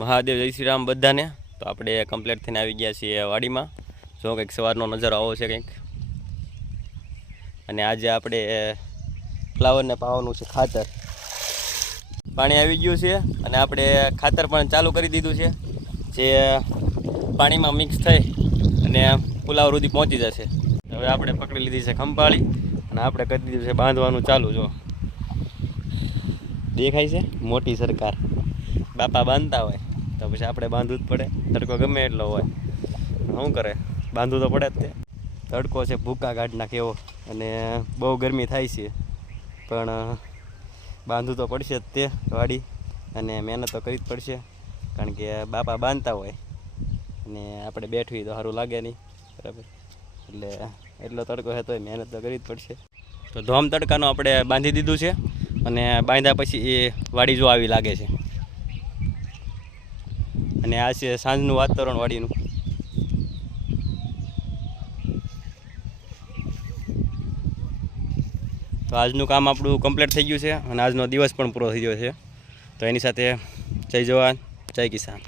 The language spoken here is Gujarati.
મહાદેવ જય શ્રી રામ બધાને। તો આપણે કમ્પ્લીટ થઈને આવી ગયા છીએ વાડીમાં। જો કંઈક સવારનો નજારો આવો છે કંઈક। અને આજે આપણે ફ્લાવરને પાવાનું છે ખાતર। પાણી આવી ગયું છે અને આપણે ખાતર પણ ચાલુ કરી દીધું છે, જે પાણીમાં મિક્સ થઈ અને ફુલાવર સુધી પહોંચી જશે। હવે આપણે પકડી લીધી છે ખંભાળી અને આપણે કરી દીધું છે બાંધવાનું ચાલુ। જો દેખાય છે મોટી સરકાર, બાપા બાંધતા હોય તો પછી આપણે બાંધવું જ પડે। તડકો ગમે એટલો હોય, શું કરે, બાંધવું તો પડે જ તે। તડકો છે ભૂકા કાઢ નાખે એવો અને બહુ ગરમી થાય છે, પણ બાંધવું તો પડશે જ તે વાડી, અને મહેનત તો કરવી જ પડશે, કારણ કે બાપા બાંધતા હોય અને આપણે બેઠવી તો સારું લાગે નહીં, બરાબર। એટલે એટલો તડકો છે તોય મહેનત તો કરવી જ પડશે। તો ધોમ તડકાનું આપણે બાંધી દીધું છે અને બાંધ્યા પછી એ વાડી જો આવી લાગે છે। અને આ છે સાંજનું વાતાવરણ વાડીનું। તો આજનું કામ આપણું કમ્પ્લીટ થઈ ગયું છે અને આજનો દિવસ પણ પૂરો થઈ ગયો છે। તો એની સાથે જય જવાન જય કિસાન।